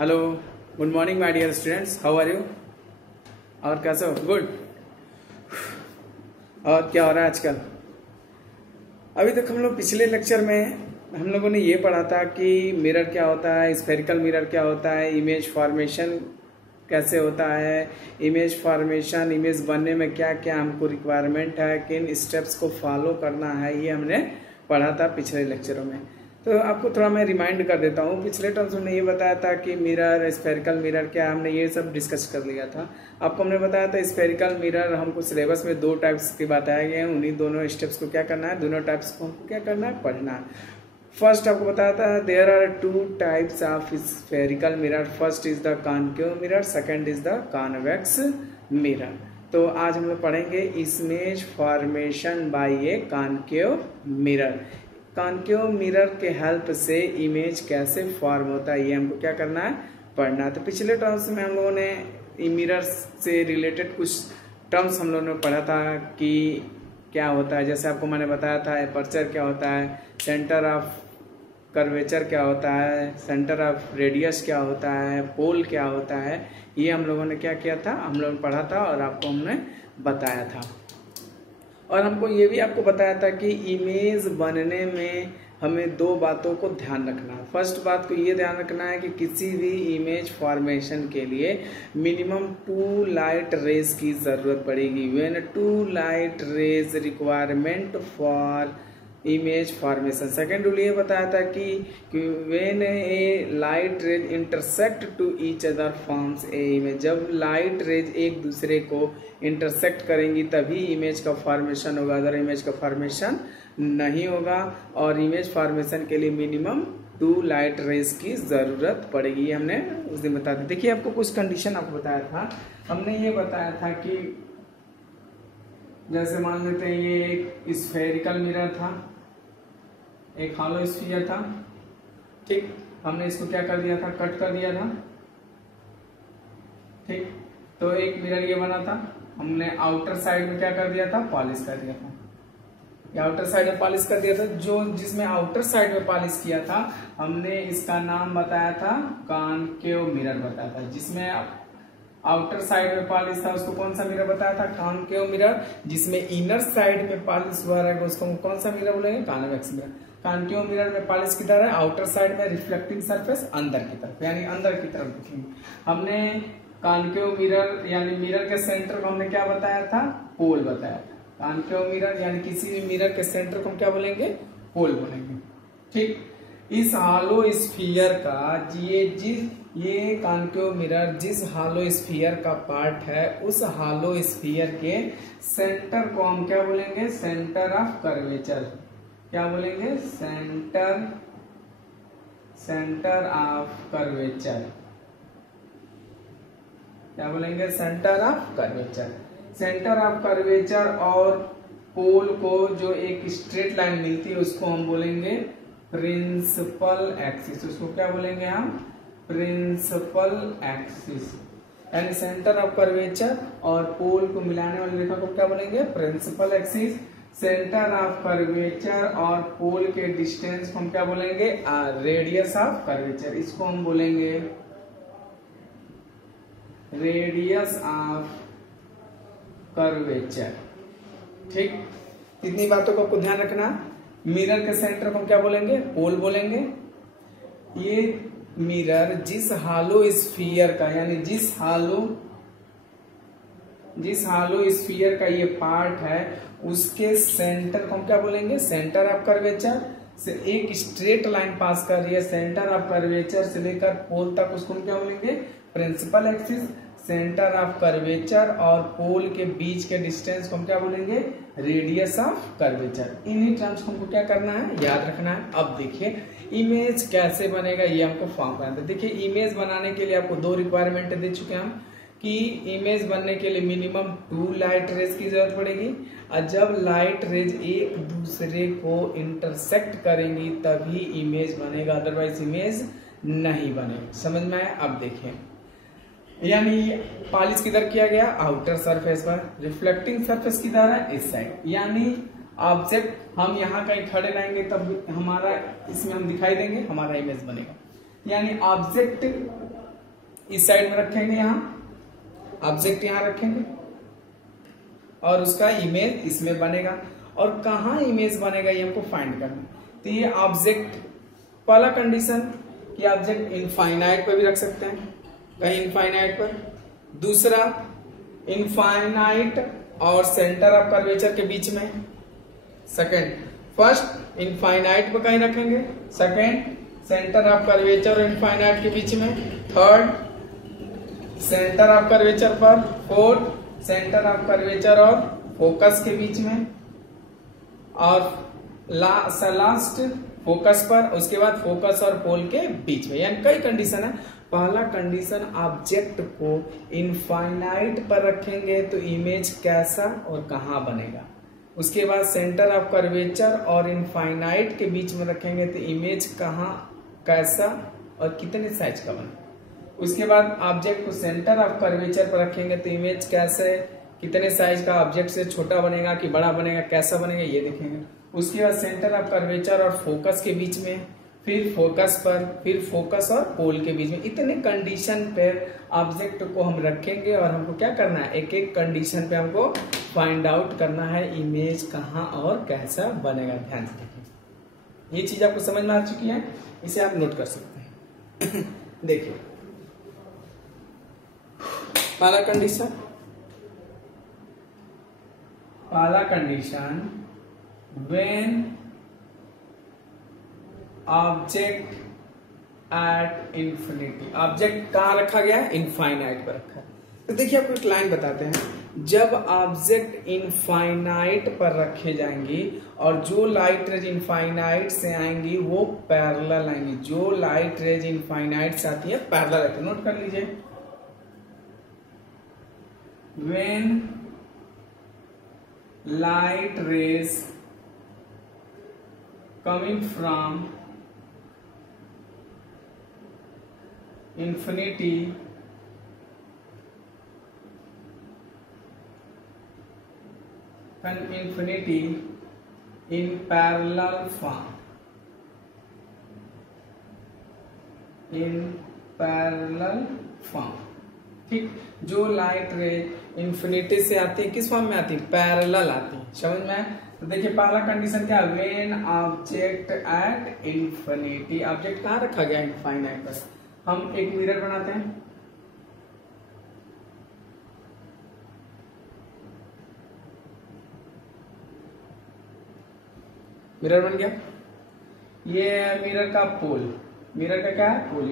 Hello, good morning my dear students, how are you. और कैसे हो? गुड। और क्या हो रहा है आजकल? अभी तक हम लोग पिछले लेक्चर में हम लोगों ने ये पढ़ा था कि मिरर क्या होता है, स्फेरिकल मिरर क्या होता है, इमेज फॉर्मेशन कैसे होता है, इमेज फॉर्मेशन, इमेज बनने में क्या क्या हमको रिक्वायरमेंट है, किन स्टेप्स को फॉलो करना है, ये हमने पढ़ा था पिछले लेक्चरों में। तो आपको थोड़ा मैं रिमाइंड कर देता हूँ। पिछले टर्म्स हमने ये बताया था कि मिरर, स्फेरिकल मिरर क्या, हमने ये सब डिस्कस कर लिया था। आपको हमने बताया था स्फेरिकल मिरर हमको सिलेबस में 2 टाइप्स के बताए गए हैं, उन्हीं दोनों स्टेप्स को क्या करना है, दोनों टाइप्स को हमको क्या करना है, पढ़ना है। फर्स्ट आपको बताया था there are 2 types of spherical mirror. First is the concave mirror, second is the convex mirror. तो आज हम लोग पढ़ेंगे image formation by a concave mirror. Concave mirror के हेल्प से इमेज कैसे फॉर्म होता है, ये हमको क्या करना है, पढ़ना है। तो पिछले टर्म्स में हम लोगों ने मिरर से रिलेटेड कुछ टर्म्स हम लोगों ने पढ़ा था कि क्या होता है। जैसे आपको मैंने बताया था एपर्चर क्या होता है, सेंटर ऑफ कर्वेचर क्या होता है, सेंटर ऑफ रेडियस क्या होता है, पोल क्या होता है, ये हम लोगों ने क्या किया था, हम लोगों ने पढ़ा था और आपको हमने बताया था। और हमको ये भी आपको बताया था कि इमेज बनने में हमें 2 बातों को ध्यान रखना है। फर्स्ट बात को ये ध्यान रखना है कि किसी भी इमेज फॉर्मेशन के लिए मिनिमम 2 लाइट रेज की जरूरत पड़ेगी। When 2 light rays requirement for image formation. Second rule ये बताया था कि when a light rays intersect to each other forms a image. जब लाइट रेज एक दूसरे को इंटरसेक्ट करेंगी तभी इमेज का फॉर्मेशन होगा, अदर इमेज का फॉर्मेशन नहीं होगा। और इमेज फॉर्मेशन के लिए मिनिमम 2 लाइट रेज की जरूरत पड़ेगी, हमने उस दिन बता दी। देखिए आपको कुछ कंडीशन आपको बताया था। हमने ये बताया था कि जैसे मान लेते हैं ये एक स्फेरिकल मिरर था, एक हॉलो स्फीयर था, ठीक। हमने इसको क्या कर दिया था, कट कर दिया था, ठीक। तो एक मिरर ये बना था, हमने आउटर साइड में क्या कर दिया था, पॉलिश कर दिया था। ये आउटर साइड में पॉलिश कर दिया था। जो जिसमें आउटर साइड में पॉलिश किया था हमने इसका नाम बताया था कॉनकेव मिरर बताया था। जिसमें आउटर साइड में पॉलिश था उसको कौन सा मिरर बताया था, कॉनकेव मिरर। जिसमें इनर साइड में पॉलिश हुआ रहेगा उसको कौन सा मिरर बोलेंगे, कॉन्वेक्स मिरर। कॉनकेव मिरर में पॉलिश की तरह, आउटर साइड में रिफ्लेक्टिंग सरफेस अंदर की तरफ, यानी अंदर की तरफ देखेंगे। हमने कॉनकेव मिरर यानी मिरर के सेंटर को हमने क्या बताया था, पोल बताया था। कॉनकेव मिरर यानी किसी भी मिरर के सेंटर को हम क्या बोलेंगे, पोल बोलेंगे, ठीक। इस हॉलो स्फीयर का ये कॉनकेव मिरर जिस हॉलो स्फीयर का पार्ट है उस हॉलो स्फीयर के सेंटर को हम क्या बोलेंगे, सेंटर ऑफ कर्वेचर। क्या बोलेंगे, सेंटर ऑफ कर्वेचर। क्या बोलेंगे, centre of curvature. Centre of curvature और पोल को जो एक स्ट्रेट लाइन मिलती है उसको हम बोलेंगे प्रिंसिपल एक्सिस। उसको क्या बोलेंगे हम, प्रिंसिपल एक्सिस। यानी सेंटर ऑफ कर्वेचर और पोल को मिलाने वाली रेखा को क्या बोलेंगे, principal axis. Centre of curvature और पोल के डिस्टेंस को हम क्या बोलेंगे, रेडियस ऑफ कर्वेचर। इसको हम बोलेंगे रेडियस ऑफ कर्वेचर, ठीक। इतनी बातों को आपको ध्यान रखना। मिरर के सेंटर को हम क्या बोलेंगे, पोल बोलेंगे। ये मिरर जिस हॉलो स्फीयर का यानी जिस हॉलो स्फीयर का ये पार्ट है उसके सेंटर को हम क्या बोलेंगे, सेंटर ऑफ कर्वेचर। से एक स्ट्रेट लाइन पास कर रही है सेंटर ऑफ कर्वेचर से लेकर पोल तक, उसको हम क्या बोलेंगे, principal axis. Centre of curvature और पोल के बीच के डिस्टेंस को हम क्या बोलेंगे, रेडियस ऑफ कर्वेचर। इन्हीं टर्म्स को हमको क्या करना है, याद रखना है। अब देखिए इमेज कैसे बनेगा ये हमको फॉर्म करना है। देखिए इमेज बनाने के लिए आपको 2 रिक्वायरमेंट दे चुके हैं हम कि इमेज बनने के लिए मिनिमम 2 लाइट रेज की जरूरत पड़ेगी। और जब लाइट रेज एक दूसरे को इंटरसेक्ट करेंगी तभी इमेज बनेगा, अदरवाइज इमेज नहीं बनेगी। समझ में आया? अब देखिए यानी पॉलिश किधर किया गया, आउटर सरफेस पर। रिफ्लेक्टिंग सरफेस किधर है, इस साइड। यानी ऑब्जेक्ट हम यहाँ कहीं खड़े रहेंगे तब हमारा इसमें हम दिखाई देंगे, हमारा इमेज बनेगा। यानी ऑब्जेक्ट इस साइड में रखेंगे, यहाँ ऑब्जेक्ट यहाँ रखेंगे और उसका इमेज इसमें बनेगा। और कहाँ इमेज बनेगा ये हमको फाइंड करना है। तो ये ऑब्जेक्ट, पहला कंडीशन कि ऑब्जेक्ट इनफाइनाइट पर भी रख सकते हैं, कहीं इनफाइनाइट पर। दूसरा, इनफाइनाइट और सेंटर ऑफ कर्वेचर के बीच में। सेकंड, फर्स्ट इनफाइनाइट पर कहीं रखेंगे, सेकंड सेंटर ऑफ कर्वेचर और इनफाइनाइट के बीच में, थर्ड सेंटर ऑफ कर्वेचर पर, फोर्थ सेंटर ऑफ कर्वेचर और फोकस के बीच में, और लास्ट फोकस पर, उसके बाद फोकस और पोल के बीच में। यानी कई कंडीशन है। पहला कंडीशन, ऑब्जेक्ट को इनफाइनाइट पर रखेंगे तो इमेज कैसा और कहां बनेगा। उसके बाद सेंटर ऑफ कर्वेचर और इनफाइनाइट के बीच में रखेंगे तो इमेज कहां, कैसा और कितने साइज का बनेगा। उसके बाद ऑब्जेक्ट को सेंटर ऑफ कर्वेचर पर रखेंगे तो इमेज कैसे, कितने साइज का, ऑब्जेक्ट से छोटा बनेगा कि बड़ा बनेगा, कैसा बनेगा ये देखेंगे। उसके बाद सेंटर ऑफ कर्वेचर और फोकस के बीच में, फिर फोकस पर, फिर फोकस और पोल के बीच में। इतने कंडीशन पे ऑब्जेक्ट को हम रखेंगे और हमको क्या करना है, एक एक कंडीशन पे हमको फाइंड आउट करना है इमेज कहाँ और कैसा बनेगा। ध्यान से देखिए, ये चीज आपको समझ में आ चुकी है, इसे आप नोट कर सकते हैं। देखिए पहला condition, when object at infinity. Object कहां रखा गया है, इनफाइनाइट पर रखा है। तो देखिए आपको एक लाइन बताते हैं, जब ऑब्जेक्ट इनफाइनाइट पर रखे जाएंगी और जो लाइट रेज इनफाइनाइट से आएंगी वो पैरेलल आएंगी। जो लाइट रेज इनफाइनाइट से आती है पैरेलल आती है। नोट कर लीजिए, when light rays coming from infinity in parallel form, ठीक। जो लाइट रे इन्फिनिटी से आती है किस फॉर्म में आती है, पैरेलल आती है। समझ में आया? तो देखिए पहला कंडीशन क्या, when object at infinity. Object कहाँ रखा गया, इनफाइनाइट पर। हम एक मिरर बनाते हैं, मिरर बन गया। ये है मिरर का पोल, मिरर का क्या है, पोल।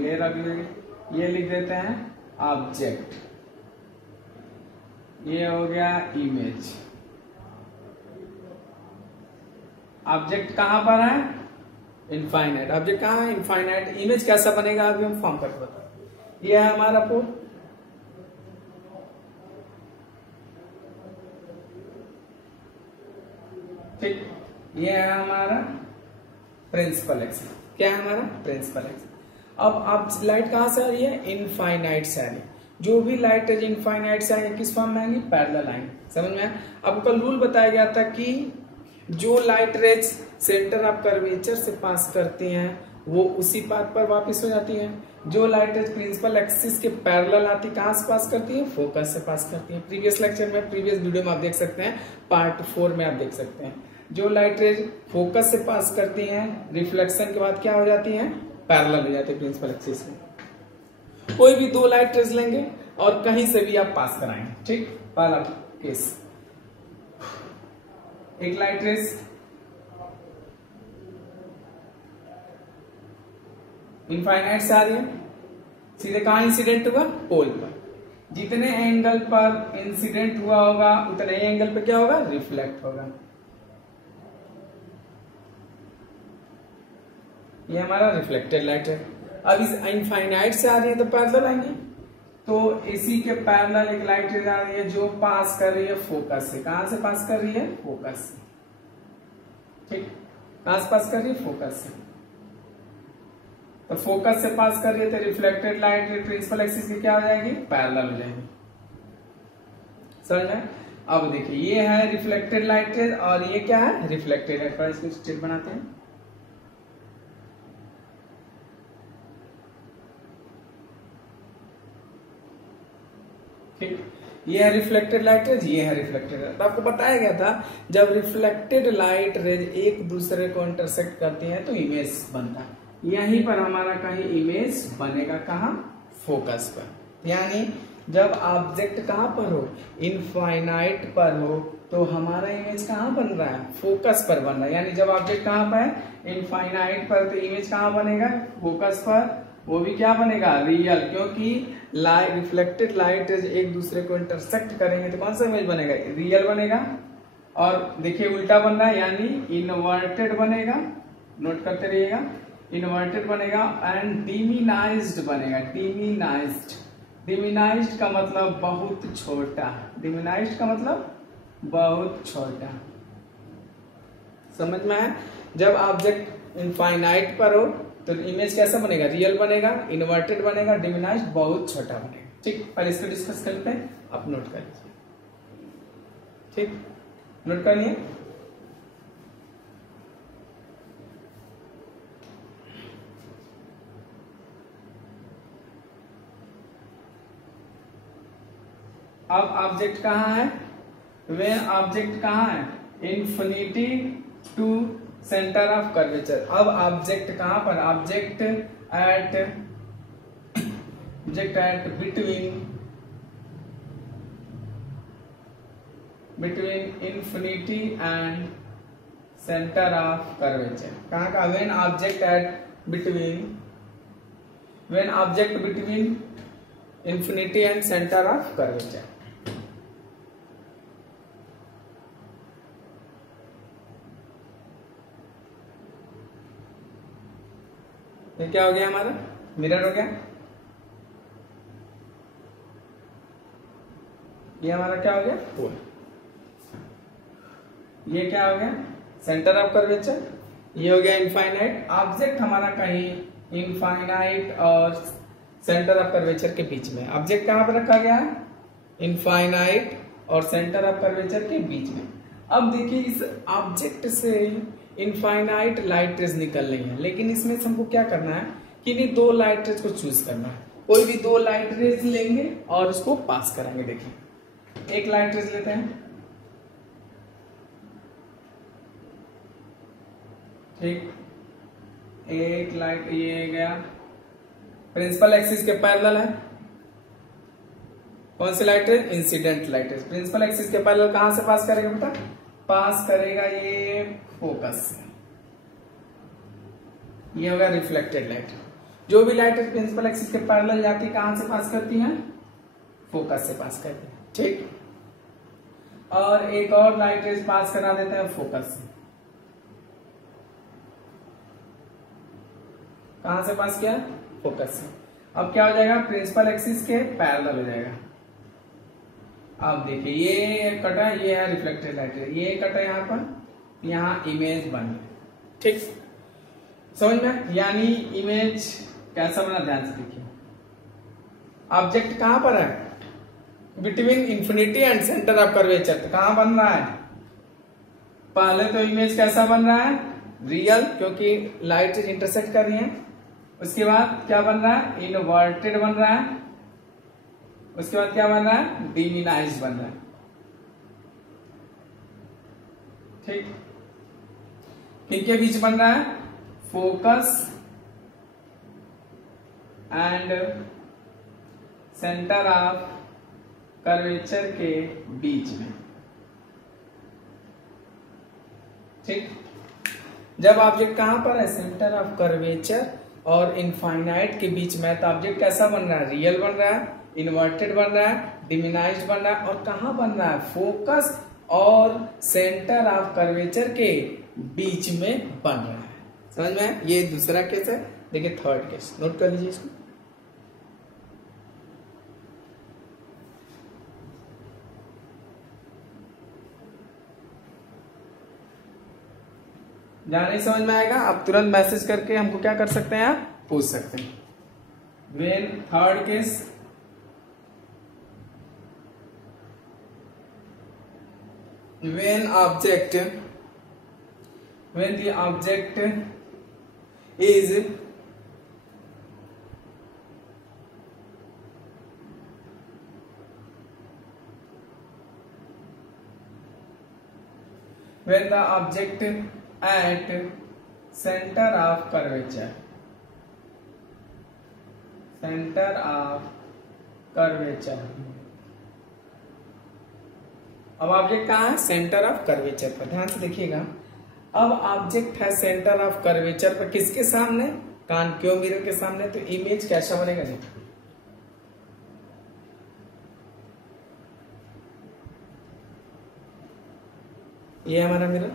ये लिख देते हैं ऑब्जेक्ट, ये हो गया इमेज। ऑब्जेक्ट कहां पर है, इनफाइनाइट। ऑब्जेक्ट कहां है, इनफाइनाइट। इमेज कैसा बनेगा अभी हम फॉर्म करके बताते। ये है हमारा पोल, ठीक। ये है हमारा प्रिंसिपल एक्सिस। क्या है हमारा, प्रिंसिपल एक्सिस। अब लाइट कहां से आ रही है, इनफाइनाइट से आ रही है। जो भी लाइट है इनफाइनाइट से आएंगे किस फॉर्म में आएंगी, पैरेलल आएंगे। समझ में आया? आपको कल रूल बताया गया था कि जो light rays centre of curvature से पास करती हैं वो उसी पाथ पर वापस हो जाती हैं। जो लाइट रेज प्रिंसिपल एक्सिस के पैरेलल आती है कहां से पास करती है, फोकस से पास करती है। प्रीवियस लेक्चर में, प्रीवियस वीडियो में आप देख सकते हैं, पार्ट 4 में आप देख सकते हैं। जो लाइट रेज फोकस से पास करती हैं, रिफ्लेक्शन के बाद क्या हो जाती हैं, पैरेलल हो जाती है प्रिंसिपल एक्सिस में। कोई भी दो लाइट रेज लेंगे और कहीं से भी आप पास कराएंगे, ठीक। पहला केस, एक लाइट रेज इनफाइनाइट से आ रही है, सीधे कहां इंसिडेंट हुआ, पोल पर। जितने एंगल पर इंसिडेंट हुआ होगा उतने ही एंगल पर क्या होगा, रिफ्लेक्ट होगा। ये हमारा रिफ्लेक्टेड लाइट है। अब इस इनफाइनाइट से आ रही है तो पैरेलल आएंगे, तो इसी के पैरेलल एक लाइट रेज आ रही है जो पास कर रही है फोकस से। कहां से पास कर रही है, फोकस से, ठीक। कहां से पास कर रही है, फोकस से। तो फोकस से पास कर रही है तो रिफ्लेक्टेड लाइट प्रिंसिपल एक्सिस की क्या हो जाएगी, पैरेलल हो जाएगी। समझ में? अब देखिए ये है रिफ्लेक्टेड लाइट रेज और ये क्या है, रिफ्लेक्टेड लाइट। इसको स्ट्रेट बनाते हैं। ठीक, ये है रिफ्लेक्टेड लाइट रेज, ये है रिफ्लेक्टेड रेज। तो आपको बताया गया था जब रिफ्लेक्टेड लाइट रेज एक दूसरे को इंटरसेक्ट करती है तो इमेज बनता है। यहीं पर हमारा कहीं इमेज बनेगा, कहाँ, फोकस पर। यानी जब ऑब्जेक्ट कहाँ पर हो, इनफाइनाइट पर हो, तो हमारा इमेज कहाँ बन रहा है, फोकस पर बन रहा है। यानी जब ऑब्जेक्ट कहाँ पर है, इनफाइनाइट पर, तो इमेज कहाँ बनेगा, फोकस पर। वो भी क्या बनेगा, रियल, क्योंकि लाइट, रिफ्लेक्टेड लाइट एक दूसरे को इंटरसेक्ट करेंगे तो कौन सा इमेज बनेगा, रियल बनेगा। और देखिए उल्टा बन रहा है, यानी इनवर्टेड बनेगा, नोट करते रहिएगा, इनवर्टेड बनेगा एंड डिमिनाइज्ड बनेगा। डिमिनाइज्ड, डिमिनाइज्ड का मतलब बहुत छोटा, डिमिनाइज्ड का मतलब बहुत छोटा, समझ में है। जब ऑब्जेक्ट इनफाइनाइट पर हो तो इमेज कैसा बनेगा, रियल बनेगा, इन्वर्टेड बनेगा, डिमिनाइज्ड बहुत छोटा बनेगा। ठीक, और इसको डिस्कस करते हैं, आप नोट कर लीजिए। ठीक, नोट करिए। अब ऑब्जेक्ट कहाँ है, वे ऑब्जेक्ट कहाँ है, infinity to centre of curvature. अब ऑब्जेक्ट कहां पर, object at between infinity and centre of curvature. कहां का, when object between infinity and centre of curvature. ये क्या हो गया, हमारा मिरर हो गया। ये हमारा क्या हो गया, पोल। ये क्या हो गया, सेंटर ऑफ कर्वेचर। ये हो गया इनफाइनाइट। ऑब्जेक्ट हमारा कहीं इनफाइनाइट और सेंटर ऑफ कर्वेचर के बीच में। ऑब्जेक्ट कहां पर रखा गया है, इनफाइनाइट और सेंटर ऑफ कर्वेचर के बीच में। अब देखिए इस ऑब्जेक्ट से इनफाइनाइट लाइट रेज निकल रही है, लेकिन इसमें से हमको क्या करना है कि इन्हीं दो लाइट रेज को चूज करना है। कोई भी दो लाइट रेज लेंगे और उसको पास करेंगे। देखिए एक लाइट रेज लेते हैं, ठीक, एक लाइट, ये गया प्रिंसिपल एक्सिस के पैरेलल है। कौन सी light rays, incident light rays. Principal axis के पैरेलल कहां से पास करेगा बेटा, पास करेगा ये फोकस से। ये होगा रिफ्लेक्टेड लाइट। जो भी लाइट प्रिंसिपल एक्सिस के पैरेलल जाती है कहां से पास करती है, फोकस से पास करती है। ठीक, और एक और लाइट रेज पास करा देते हैं फोकस से। कहां से पास किया, फोकस से। अब क्या हो जाएगा, प्रिंसिपल एक्सिस के पैरेलल हो जाएगा। अब देखिए ये कटा, ये है रिफ्लेक्टेड लाइट रेज, ये कटा यहाँ पर, यहाँ इमेज बन गई। ठीक, समझ में। यानी इमेज कैसा बना, ध्यान से देखिए। ऑब्जेक्ट कहां पर है, between infinity and centre of curvature. तो कहां बन रहा है, पहले तो इमेज कैसा बन रहा है, रियल, क्योंकि लाइट इंटरसेक्ट कर रही है। उसके बाद क्या बन रहा है, इनवर्टेड बन रहा है। उसके बाद क्या बन रहा है, डिमिनाइज्ड बन रहा है। ठीक, किनके बीच बन रहा है, focus and centre of curvature के बीच में। ठीक, जब ऑब्जेक्ट कहां पर है, सेंटर ऑफ कर्वेचर और इनफाइनाइट के बीच में, तो ऑब्जेक्ट कैसा बन रहा है, रियल बन रहा है, इन्वर्टेड बन रहा है, डिमिनाइज्ड बन रहा है, और कहां बन रहा है, फोकस और सेंटर ऑफ कर्वेचर के बीच में बन रहा है। समझ में, ये दूसरा केस है। देखिए थर्ड केस, नोट कर लीजिए इसको। जहां नहीं समझ में आएगा आप तुरंत मैसेज करके हमको क्या कर सकते हैं, आप पूछ सकते हैं। When third case, when the object is when the object at center of curvature, center of curvature, अब ऑब्जेक्ट कहाँ है? सेंटर ऑफ कर्वेचर पर। ध्यान से देखिएगा, अब ऑब्जेक्ट है सेंटर ऑफ कर्वेचर पर, किसके सामने? कॉन्केव मिरर के सामने। तो इमेज कैसा बनेगा? देखो, ये हमारा मिरर,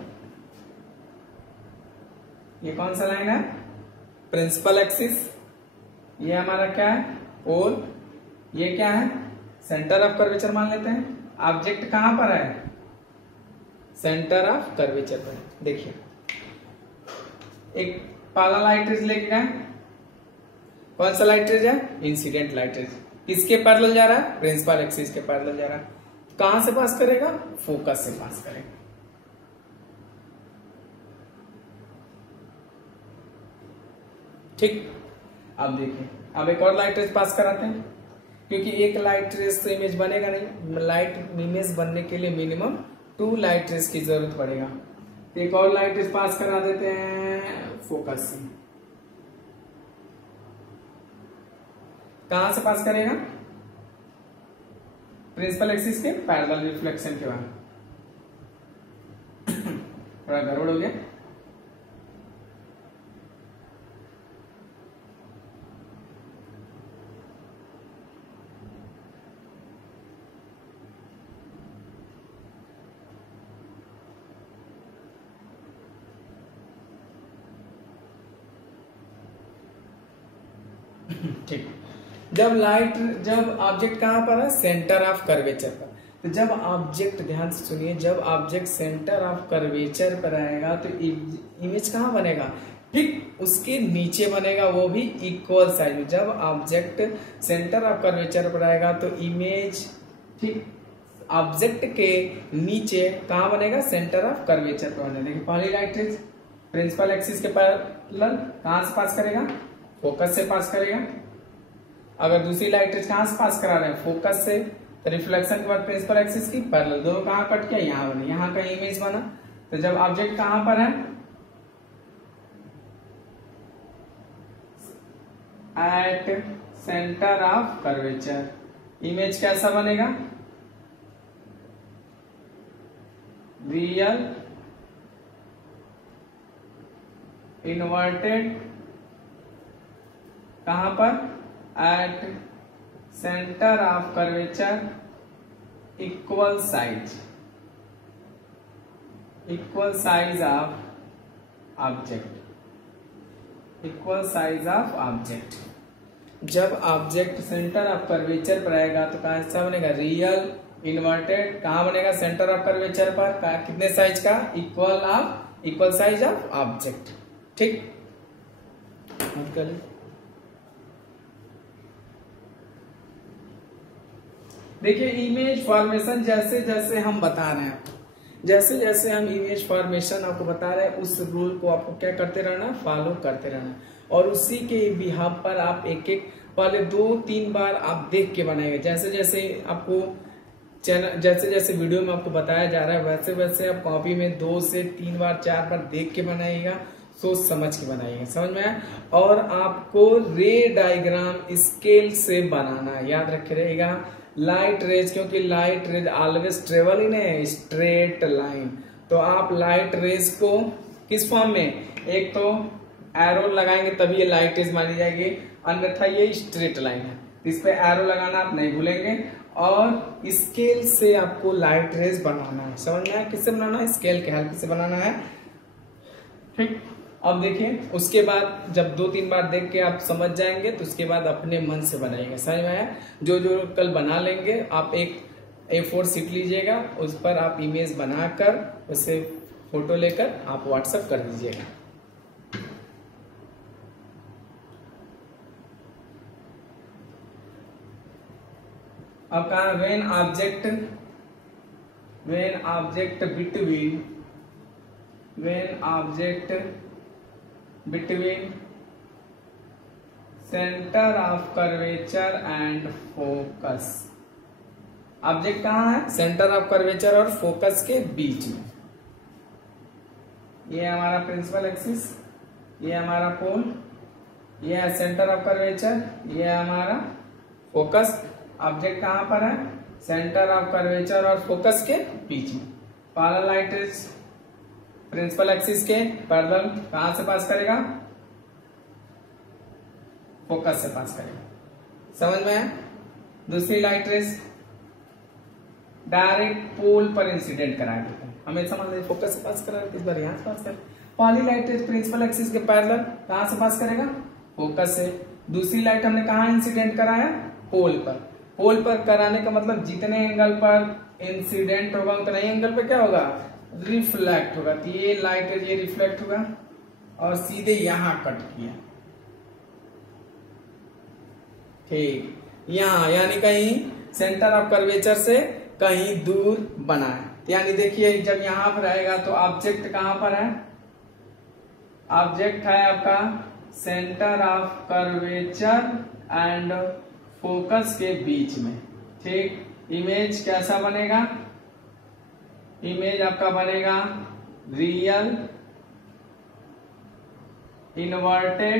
ये कौन सा लाइन है? Principal axis. ये हमारा क्या है? पोल। ये क्या है? सेंटर ऑफ कर्वेचर मान लेते हैं। ऑब्जेक्ट कहां पर है? सेंटर ऑफ कर्वेचर पर। देखिए, एक पाला लाइट रेज लेके गए। कौन सा लाइट रेज है? Incident light raise. किसके पैरेलल जा रहा है? प्रिंसिपल एक्सिस के पैरेलल जा रहा है। कहां से पास करेगा? फोकस से पास करेगा। ठीक, अब देखिए, अब एक और लाइट रेज पास कराते हैं, क्योंकि एक लाइट रेज से इमेज बनेगा नहीं। लाइट इमेज बनने के लिए मिनिमम 2 लाइट रेज की जरूरत पड़ेगा। तो एक और लाइट रेज पास करा देते हैं फोकस से। कहां से पास करेगा? प्रिंसिपल एक्सिस के पैरेलल रिफ्लेक्शन के बाद। थोड़ा गड़बड़ हो गया। ठीक, जब ऑब्जेक्ट कहां पर है? सेंटर ऑफ कर्वेचर पर। तो जब ऑब्जेक्ट, ध्यान से सुनिए, जब ऑब्जेक्ट सेंटर ऑफ कर्वेचर पर आएगा तो इमेज कहां बनेगा? ठीक उसके नीचे बनेगा, वो भी इक्वल साइज में। जब ऑब्जेक्ट सेंटर ऑफ कर्वेचर पर आएगा तो इमेज ठीक ऑब्जेक्ट के नीचे कहां बनेगा? सेंटर ऑफ कर्वेचर पर बनेगा। देखिए, पहली लाइट रेज प्रिंसिपल एक्सिस के पैरेलल कहां से पास करेगा? फोकस से पास करेगा। अगर दूसरी लाइट रेज कहां से पास करा रहे हैं? फोकस से। तो रिफ्लेक्शन के बाद प्रिंसिपल एक्सिस की पैरेलल, दोनों कहां कट किया? यहां बने, यहां का इमेज बना। तो जब ऑब्जेक्ट कहां पर है? At centre of curvature, image कैसा बनेगा? रियल इन्वर्टेड, कहां पर? At centre of curvature, equal size of object, equal size of object. जब ऑब्जेक्ट सेंटर ऑफ कर्वेचर पर आएगा तो कहां सा बनेगा? Real inverted. कहां बनेगा? सेंटर ऑफ कर्वेचर पर। कितने साइज का? Equal size of object. ठीक, देखिए, इमेज फॉर्मेशन जैसे जैसे हम बता रहे हैं, जैसे जैसे हम इमेज फॉर्मेशन आपको बता रहे हैं, उस रूल को आपको क्या करते रहना? फॉलो करते रहना। और उसी के बिहाफ पर आप एक एक पहले 2-3 बार आप देख के बनाएंगे। जैसे जैसे आपको चैनल, जैसे जैसे वीडियो में आपको बताया जा रहा है, वैसे वैसे आप कॉपी में 2 से 3 बार 4 बार देख के बनाइएगा, सोच समझ के बनाइएगा। समझ में आया? और आपको रे डायग्राम स्केल से बनाना है, याद रखे रहेगा। लाइट रेज, क्योंकि light rays always travel in a straight line, तो आप लाइट रेज को किस फॉर्म में? एक तो एरो लगाएंगे तभी ये लाइट रेज मानी जाएगी, अन्यथा ये स्ट्रेट लाइन है। इस पे एरो लगाना आप नहीं भूलेंगे। और स्केल से आपको लाइट रेज बनाना है। समझ में आया? किससे बनाना है? स्केल के हेल्प से बनाना है। ठीक, अब देखिए, उसके बाद जब 2-3 बार देख के आप समझ जाएंगे तो उसके बाद अपने मन से बनाइएगा। समझ में आया? जो जो कल बना लेंगे, आप एक A4 शीट लीजिएगा, उस पर आप इमेज बनाकर उसे फोटो लेकर आप व्हाट्सएप कर दीजिएगा। अब कहा when object between centre of curvature and focus. Object कहां है? सेंटर ऑफ कर्वेचर और फोकस के बीच में। ये हमारा प्रिंसिपल एक्सिस, ये हमारा पोल, ये है सेंटर ऑफ कर्वेचर, ये हमारा फोकस। ऑब्जेक्ट कहां पर है? सेंटर ऑफ कर्वेचर और फोकस के बीच में। Parallel light rays principal axis के पैरेलल कहां से पास करेगा? फोकस से पास करेगा। समझ में है? दूसरी लाइट रेज डायरेक्ट पोल पर इंसिडेंट करा देते हैं, हमें समझ में फोकस से पास करा, इस बार यहां से पास कर। पहली लाइट रेज प्रिंसिपल एक्सिस के पैरेलल कहां से पास करेगा? फोकस से। दूसरी लाइट हमने कहां इंसिडेंट कराया? पोल पर। पोल पर कराने का मतलब जितने एंगल पर इंसिडेंट होगा उतने ही एंगल पे क्या होगा? रिफ्लेक्ट होगा। तो ये लाइट रेज ये रिफ्लेक्ट होगा और सीधे यहां कट किया, ठीक, यहां, यानी कहीं सेंटर ऑफ कर्वेचर से कहीं दूर बना है। यानी देखिए जब यहां पर आएगा तो ऑब्जेक्ट कहां पर है? ऑब्जेक्ट है आपका centre of curvature and focus के बीच में, ठीक। इमेज कैसा बनेगा? इमेज आपका बनेगा रियल इन्वर्टेड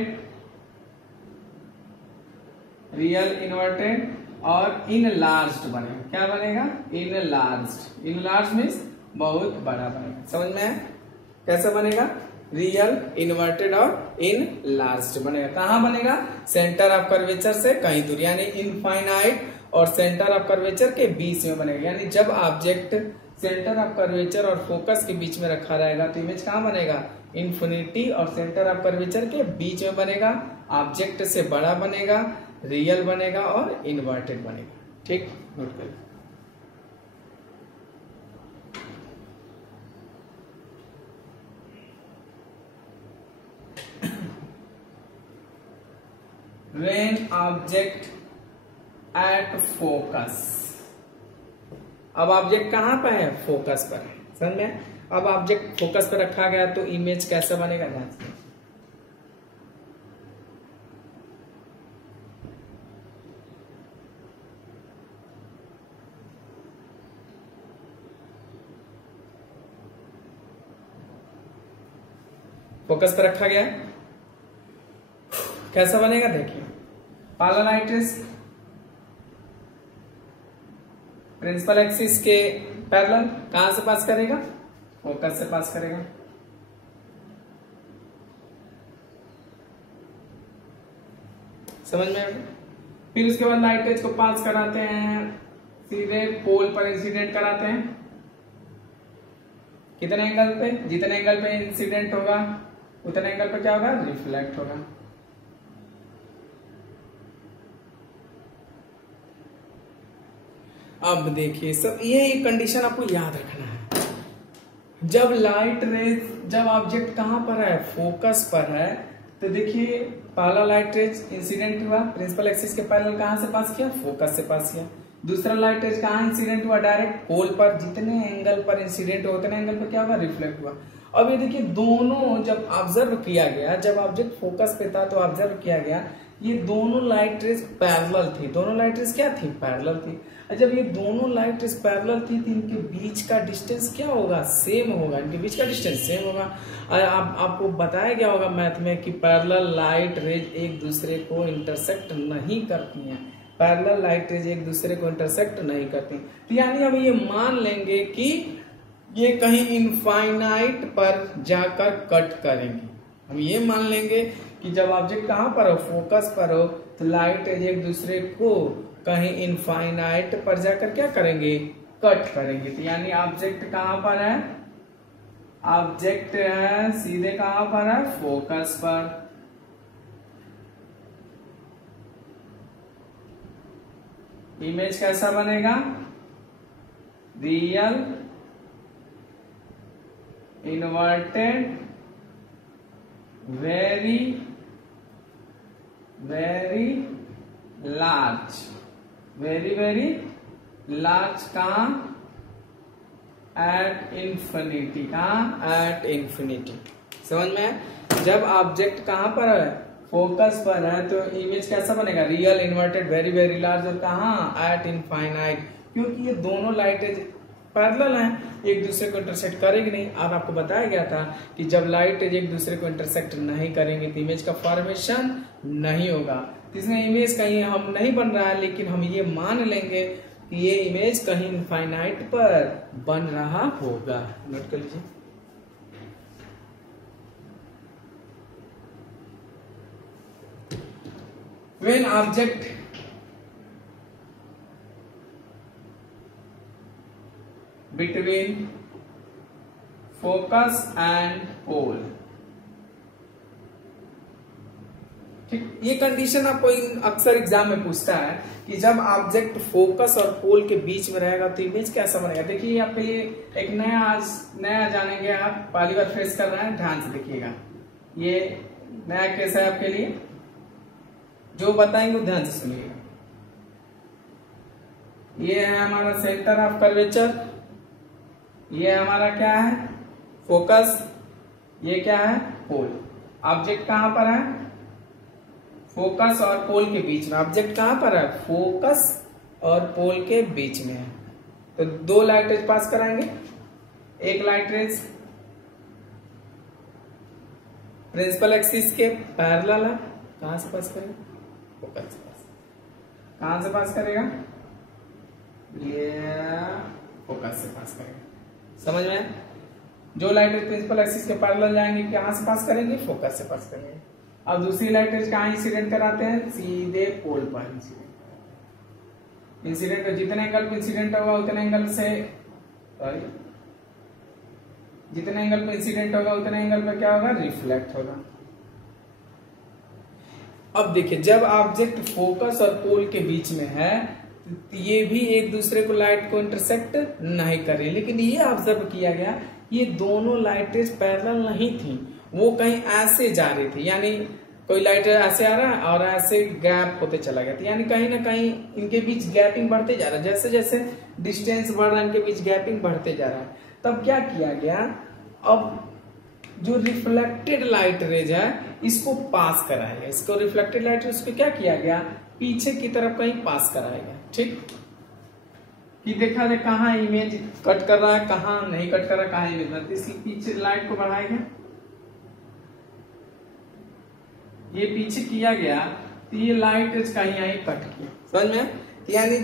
और इनलार्ज्ड बनेगा। क्या बनेगा? इनलार्ज्ड। इनलार्ज्ड मीन्स बहुत बड़ा बनेगा। समझ में है? कैसा बनेगा? रियल इन्वर्टेड और इनलार्ज्ड बनेगा। कहां बनेगा? सेंटर ऑफ कर्वेचर से कहीं दूर, यानी इनफाइनाइट और सेंटर ऑफ कर्वेचर के बीच में बनेगा। यानी जब ऑब्जेक्ट सेंटर ऑफ कर्वेचर और फोकस के बीच में रखा रहेगा तो इमेज कहां बनेगा? इन्फिनिटी और सेंटर ऑफ कर्वेचर के बीच में बनेगा। ऑब्जेक्ट से बड़ा बनेगा, रियल बनेगा और इन्वर्टेड बनेगा, ठीक। नोट कर। When object at focus, अब ऑब्जेक्ट कहां पर है? फोकस पर है। समझ में? अब ऑब्जेक्ट फोकस पर रखा गया तो इमेज कैसा बनेगा? ध्यान से। फोकस पर रखा गया कैसा बनेगा? देखिए parallel light rays principal axis के पैरेलल कहां से पास करेगा? फोकस से पास करेगा। समझ में? फिर उसके बाद लाइट रेज को पास कराते हैं, सीधे पोल पर इंसिडेंट कराते हैं। कितने एंगल पे? जितने एंगल पे इंसिडेंट होगा उतने एंगल पे क्या होगा? रिफ्लेक्ट होगा। अब देखिए सब ये कंडीशन आपको याद रखना है। जब लाइट रेज, जब ऑब्जेक्ट कहां पर है? फोकस पर है, तो देखिए पहला लाइट रेज इंसिडेंट हुआ प्रिंसिपल एक्सिस के पैरेलल, कहां से पास किया? फोकस से पास किया। दूसरा लाइट रेज कहां इंसिडेंट हुआ? डायरेक्ट पोल पर। जितने एंगल पर इंसिडेंट हो उतने एंगल पर क्या होगा? रिफ्लेक्ट हुआ। अब ये देखिए दोनों जब ऑब्जर्व किया गया, जब ऑब्जेक्ट फोकस पे था तो ऑब्जर्व किया गया ये दोनों लाइट रेज पैरेलल थी। दोनों लाइट रेज क्या थी? पैरेलल थी। जब ये दोनों लाइट रेज पैरेलल थी तो इनके बीच का डिस्टेंस क्या होगा? सेम होगा। इनके बीच का डिस्टेंस सेम होगा। आपको बताया गया होगा मैथ में कि पैरेलल लाइट रेज एक दूसरे को इंटरसेक्ट नहीं करती हैं। पैरेलल लाइट रेज एक दूसरे को इंटरसेक्ट नहीं करती। तो यानी अब ये मान लेंगे कि ये कहीं इनफाइनाइट पर जाकर कट करेंगे। हम ये मान लेंगे कि जब ऑब्जेक्ट कहां पर हो? फोकस पर हो, तो लाइट रेज एक दूसरे को कहीं इनफाइनाइट पर जाकर क्या करेंगे? कट करेंगे। तो यानी ऑब्जेक्ट कहां पर है? ऑब्जेक्ट है सीधे कहां पर है? फोकस पर। इमेज कैसा बनेगा? रियल इन्वर्टेड वेरी लार्ज कहां? At infinity. कहां? At infinity. समझ में? जब ऑब्जेक्ट कहां पर है? फोकस पर है, तो इमेज कैसा बनेगा? Real inverted very large. और कहां? Eight infinite. क्योंकि ये दोनों लाइट पैरेलल हैं, एक दूसरे को इंटरसेक्ट करेगी नहीं। आज आपको बताया गया था कि जब लाइट रेज एक दूसरे को इंटरसेक्ट नहीं करेंगे तो इमेज का फॉर्मेशन नहीं होगा। तो इसमें इमेज कहीं हम नहीं बन रहा है, लेकिन हम ये मान लेंगे कि ये इमेज कहीं इनफाइनाइट पर बन रहा होगा। नोट कर लीजिए। When object between focus and pole, ठीक, ये कंडीशन आपको अक्सर एग्जाम में पूछता है कि जब ऑब्जेक्ट फोकस और पोल के बीच में रहेगा तो इमेज कैसा बनेगा। देखिए आपके लिए एक नया जानेंगे, आप पहली बार फेस कर रहे हैं, ध्यान से देखिएगा। ये नया केस है आपके लिए, जो बताएंगे ध्यान से सुनिएगा। ये है हमारा सेंटर ऑफ कर्वेचर, ये हमारा क्या है फोकस, ये क्या है पोल। ऑब्जेक्ट कहां पर है फोकस और पोल के बीच में। ऑब्जेक्ट कहां पर है फोकस और पोल के बीच में है। तो दो लाइट रेज पास कराएंगे, एक लाइट रेज प्रिंसिपल एक्सिस के पैरेलल है, कहां से पास करेंगे फोकस से पास। कहां से पास करेगा ये फोकस से पास करेगा। समझ में? जो लाइट रेज प्रिंसिपल एक्सिस के पैरेलल जाएंगे कहां से पास करेंगे फोकस से पास करेंगे। अब दूसरी लाइट रेज कहां इंसिडेंट कराते हैं सीधे पोल पर इंसिडेंट जितने एंगल पे इंसिडेंट होगा उतने एंगल से जितने एंगल पे इंसिडेंट होगा उतने एंगल पे क्या होगा रिफ्लेक्ट होगा। अब देखिए जब ऑब्जेक्ट फोकस और पोल के बीच में है तो ये भी एक दूसरे को लाइट को इंटरसेक्ट नहीं कर रही, लेकिन ये ऑब्जर्व किया गया ये दोनों लाइटें पैरेलल नहीं थी, वो कहीं ऐसे जा रही थी। यानी कोई लाइट ऐसे आ रहा है और ऐसे गैप होते चला गया था, यानी कहीं ना कहीं इनके बीच गैपिंग बढ़ते जा रहा है। जैसे जैसे डिस्टेंस बढ़ रहा है इनके बीच गैपिंग बढ़ते जा रहा है। तब क्या किया गया, अब जो रिफ्लेक्टेड लाइट रेज है इसको पास कराएगा, इसको रिफ्लेक्टेड लाइट रेज को क्या किया गया पीछे की तरफ कहीं पास कराएगा। ठीक कि देखा जाए कहाँ इमेज कट कर रहा है कहाँ नहीं कट कर रहा है, कहाँ इमेज बनती है, इसलिए पीछे लाइट को बढ़ाएगा। ये पीछे किया गया तो ये लाइट रेज कहीं आई कट किया। समझ में? यानी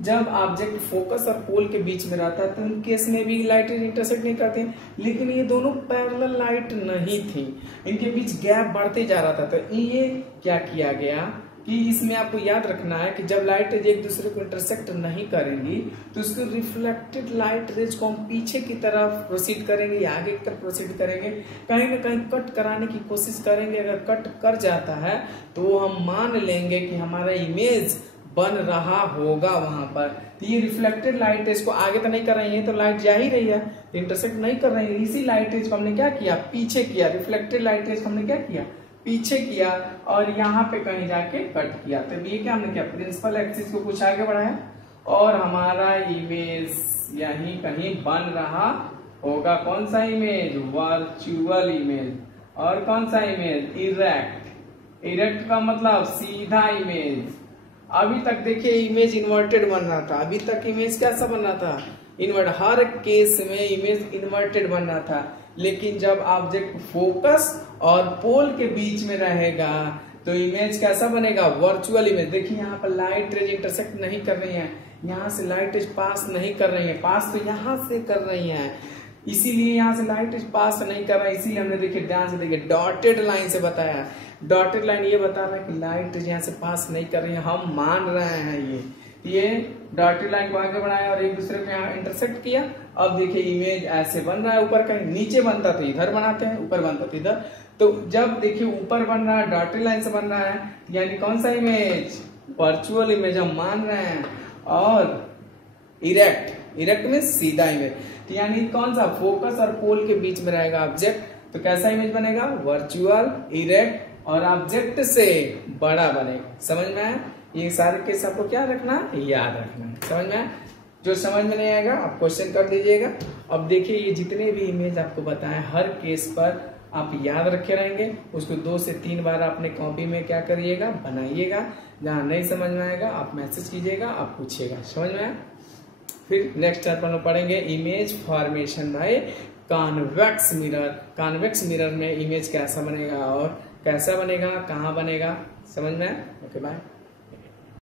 जब ऑब्जेक्ट फोकस और पोल के बीच में रहता है तो उन केस में भी लाइट इंटरसेक्ट नहीं करती, लेकिन ये दोनों पैरेलल लाइट नहीं थी, इनके बीच गैप बढ़ते जा रहा था। तो ये क्या किया गया कि इसमें आपको याद रखना है कि जब लाइट रेज एक दूसरे को इंटरसेक्ट नहीं करेंगी तो उसको रिफ्लेक्टेड लाइट रेज को हम पीछे की तरफ प्रोसीड करेंगे या आगे की तरफ प्रोसीड करेंगे, कहीं ना कहीं कट कराने की कोशिश करेंगे। अगर कट कर जाता है तो हम मान लेंगे कि हमारा इमेज बन रहा होगा वहां पर। तो ये रिफ्लेक्टेड लाइट रेज को आगे तो नहीं कर रही है, तो लाइट जा ही रही है, तो इंटरसेक्ट नहीं कर रही है। इसी लाइट रेज को हमने क्या किया पीछे किया, रिफ्लेक्टेड लाइट रेज को हमने क्या किया पीछे किया और यहाँ पे कहीं जाके कट किया। तो ये क्या हमने किया प्रिंसिपल एक्सिस को कुछ आगे बढ़ाया और हमारा इमेज यहीं कहीं बन रहा होगा। कौन सा इमेज वर्चुअल इमेज, और कौन सा इमेज इरेक्ट। इरेक्ट का मतलब सीधा इमेज। अभी तक देखिए इमेज इन्वर्टेड बन रहा था, अभी तक इमेज कैसा बन रहा था इन्वर्ट, हर केस में इमेज इन्वर्टेड बन रहा था। लेकिन जब ऑब्जेक्ट फोकस और पोल के बीच में रहेगा तो इमेज कैसा बनेगा वर्चुअल इमेज। देखिए यहाँ पर लाइट रेज इंटरसेक्ट नहीं कर रही है, यहाँ से लाइट रेज पास नहीं कर रही है, पास तो यहाँ से कर रही है, इसीलिए यहाँ से लाइट रेज पास नहीं कर रहा है। इसीलिए हमने देखिए ध्यान से देखिए डॉटेड लाइन से बताया, डॉटेड लाइन ये बता रहा है कि लाइट रेज यहाँ से पास नहीं कर रही है, हम मान रहे हैं ये डॉटेड लाइन को आगे बढ़ाया और एक दूसरे को यहाँ इंटरसेक्ट किया। अब देखिए इमेज ऐसे बन रहा है, ऊपर कहीं नीचे बनता तो इधर बनाते हैं, ऊपर बनता तो इधर। तो जब देखिए ऊपर बन रहा है डॉटेड लाइन से बन रहा है, यानी कौन सा इमेज वर्चुअल इमेज हम मान रहे हैं, और इरेक्ट में सीधा इमेज, यानी कौन सा फोकस और पोल के बीच में रहेगा ऑब्जेक्ट, तो कैसा इमेज बनेगा वर्चुअल इरेक्ट और ऑब्जेक्ट से बड़ा बनेगा। समझ में आया? ये सारे केस आपको क्या रखना याद रखना। समझ में आया? जो समझ में नहीं आएगा आप क्वेश्चन कर दीजिएगा। अब देखिए ये जितने भी इमेज आपको बताएं हर केस पर आप याद रखे रहेंगे, उसको 2 से 3 बार अपने कॉपी में क्या करिएगा बनाइएगा। जहां नहीं समझ में आएगा आप मैसेज कीजिएगा, आप पूछिएगा। समझ में आया? फिर नेक्स्ट अपन लोग पढ़ेंगे image formation by convex mirror. Convex mirror में इमेज कैसा बनेगा और कैसा बनेगा, कहाँ बनेगा, समझ में आया? Okay bye.